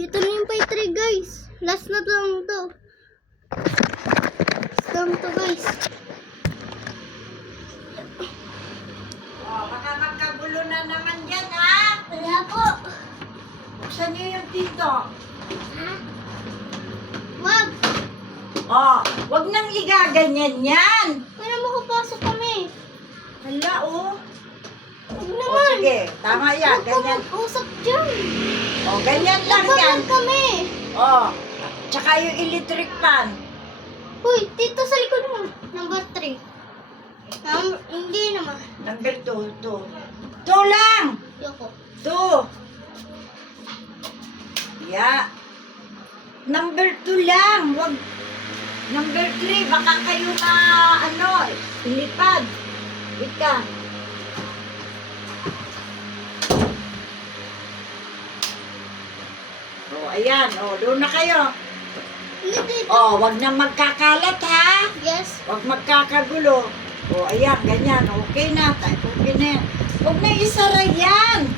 ito na yung pay 3 guys. Last na lang to. Last lang to guys. Oh, baka magkagulo na naman yan, ha? Wala po. Buksan niyo yung pinto. Ha? Wag. Oh, wag nang igaganyan yan. Wala makapasok kami. Hala, oh. Wag O, naman. sige. Tama yan. Ganyan. Usap dyan. Oh, ganyan lang yan. Nagbaban kami. Oh, tsaka yung electric fan. Uy, dito sa likod mo. Number 3. Hindi naman. Number 2, 2. 2 lang! Yoko. 2. Yeah. Number 2 lang. Wag. Number 3, baka kayo na, ilipad. Wait ka. Oh, ayan. Oh, doon na kayo. Hindi dito. Oh, wag na magkakalat, ha? Yes. Wag magkakagulo. Oh, ayan, ganyan. Okay na. Okay na yan. Huwag na isara yan.